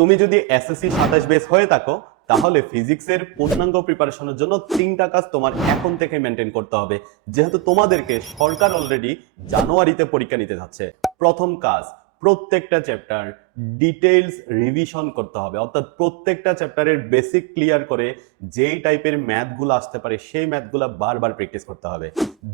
তুমি যদি SSC 27 base হয়ে থাকো তাহলে ফিজিক্সের পূর্ণাঙ্গ প্রিপারেশনের জন্য তিনটা কাজ তোমার এখন থেকে মেনটেন করতে হবে, যেহেতু তোমাদেরকে সরকার অলরেডি জানুয়ারিতে পরীক্ষা নিতে যাচ্ছে। প্রথম কাজ, প্রত্যেকটা চ্যাপ্টার ডিটেইলস রিভিশন করতে হবে, অর্থাৎ প্রত্যেকটা চ্যাপ্টারের বেসিক ক্লিয়ার করে যেই টাইপের ম্যাথগুলো আসতে পারে সেই ম্যাথগুলো বারবার প্র্যাকটিস করতে হবে।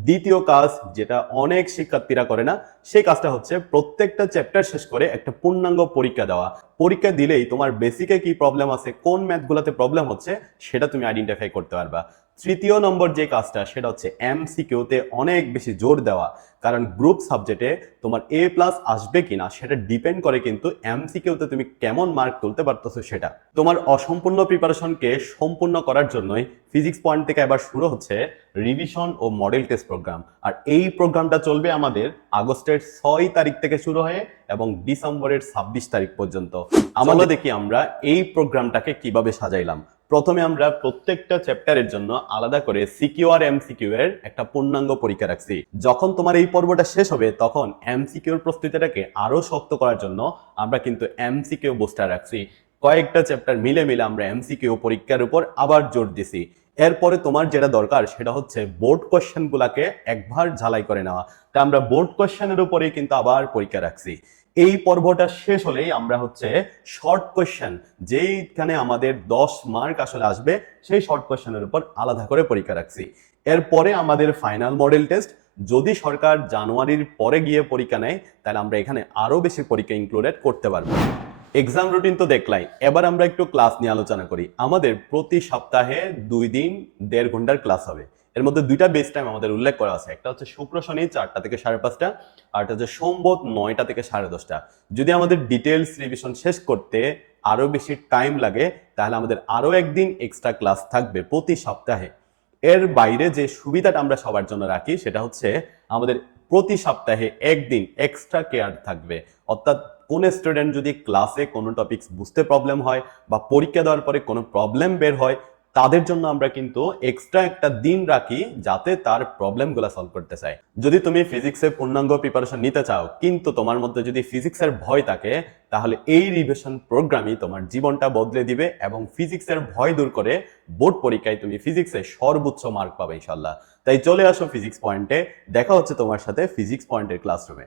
দ্বিতীয় কাজ, যেটা অনেক শিক্ষার্থীরা করে না, সেই কাজটা হচ্ছে প্রত্যেকটা চ্যাপ্টার শেষ করে একটা পূর্ণাঙ্গ পরীক্ষা দেওয়া। পরীক্ষা দিলেই তোমার বেসিকে কি প্রবলেম আছে, কোন ম্যাথগুলোতে প্রবলেম হচ্ছে, সেটা তুমি আইডেন্টিফাই করতে পারবা। তৃতীয় নম্বর যে কাজটা, সেটা হচ্ছে এমসিকিউতে অনেক বেশি জোর দেওয়া, কারণ গ্রুপ সাবজেক্টে তোমার এ প্লাস আসবে কিনা সেটা ডিপেন্ড করে কিন্তু এমসিকিউতে তুমি কেমন মার্ক তুলতে পারতেছো সেটা। তোমার অসম্পূর্ণ প্রিপারেশনকে সম্পূর্ণ করার জন্যই ফিজিক্স পয়েন্ট থেকে এবার শুরু হচ্ছে রিভিশন ও মডেল টেস্ট প্রোগ্রাম। আর এই প্রোগ্রামটা চলবে আমাদের আগস্টের 6 তারিখ থেকে শুরু হয়ে এবং ডিসেম্বরের 26 তারিখ পর্যন্ত। আমরা দেখি আমরা এই প্রোগ্রামটাকে কিভাবে সাজাইলাম। প্রথমে আমরা প্রত্যেকটা চ্যাপ্টারের জন্য আলাদা করে সিকিউ আর এমসিকিউ এর একটা পূর্ণাঙ্গ পরীক্ষা রাখছি। যখন তোমার এই পর্বটা শেষ হবে তখন এমসিকিউর প্রস্তুতিটাকে আরো শক্ত করার জন্য আমরা কিন্তু এমসিকিউ বুস্টার রাখছি। কয়েকটা চ্যাপ্টার মিলে মিলে আমরা এমসিকিউ পরীক্ষার উপর আবার জোর দিছি। এরপরে তোমার যেটা দরকার সেটা হচ্ছে বোর্ড কোয়েশ্চেন গুলাকে একবার ঝালাই করে নেওয়া। তা আমরা বোর্ড কোয়েশ্চেনের উপরেই কিন্তু আবার পরীক্ষা রাখছি। এই পর্বটা শেষ হলেই আমরা হচ্ছে শর্ট কোয়েশ্চেন, যেইখানে আমাদের 10 মার্ক আসলে আসবে, সেই শর্ট কোয়েশ্চেনের উপর আলাদা করে পরীক্ষা রাখছি। এরপরে আমাদের ফাইনাল মডেল টেস্ট। যদি সরকার জানুয়ারির পরে গিয়ে পরীক্ষা নেয় তাহলে আমরা এখানে আরো বেশি পরীক্ষা ইনক্লুডেড করতে পারবো। এক্সাম রুটিন তো দেখলাই, এবার আমরা একটু ক্লাস নিয়ে আলোচনা করি। আমাদের প্রতি সপ্তাহে 2 দিন 1.5 ঘন্টার ক্লাস হবে। এর মধ্যে দুইটা বেস টাইম আমাদের উল্লেখ করা আছে, একটা হচ্ছে শুক্র শনি 4টা থেকে 5:30, আর একটা হচ্ছে সোমবার 9টা থেকে 10:30। যদি আমাদের ডিটেলস রিভিশন শেষ করতে আরো বেশি টাইম লাগে তাহলে আমাদের আরো একদিন এক্সট্রা ক্লাস থাকবে প্রতি সপ্তাহে। এর বাইরে যে সুবিধাটা আমরা সবার জন্য রাখি সেটা হচ্ছে আমাদের প্রতি সপ্তাহে একদিন এক্সট্রা কেয়ার থাকবে, অর্থাৎ কোন স্টুডেন্ট যদি ক্লাসে কোনো টপিকস বুঝতে প্রবলেম হয় বা পরীক্ষা দেওয়ার পরে কোনো প্রবলেম বের হয়, তাদের জন্য আমরা কিন্তু এক্সট্রা একটা দিন রাখি যাতে তার প্রবলেমগুলো সলভ করতে চায়। যদি তুমি ফিজিক্সের পূর্ণাঙ্গ প্রিপারেশন নিতে চাও কিন্তু তোমার মধ্যে যদি ফিজিক্সের ভয় থাকে, তাহলে এই রিভিশন প্রোগ্রামই তোমার জীবনটা বদলে দিবে এবং ফিজিক্সের ভয় দূর করে বোর্ড পরীক্ষায় তুমি ফিজিক্সে সর্বোচ্চ মার্ক পাবে ইনশাল্লাহ। তাই চলে আসো ফিজিক্স পয়েন্টে, দেখা হচ্ছে তোমার সাথে ফিজিক্স পয়েন্টের ক্লাসরুমে।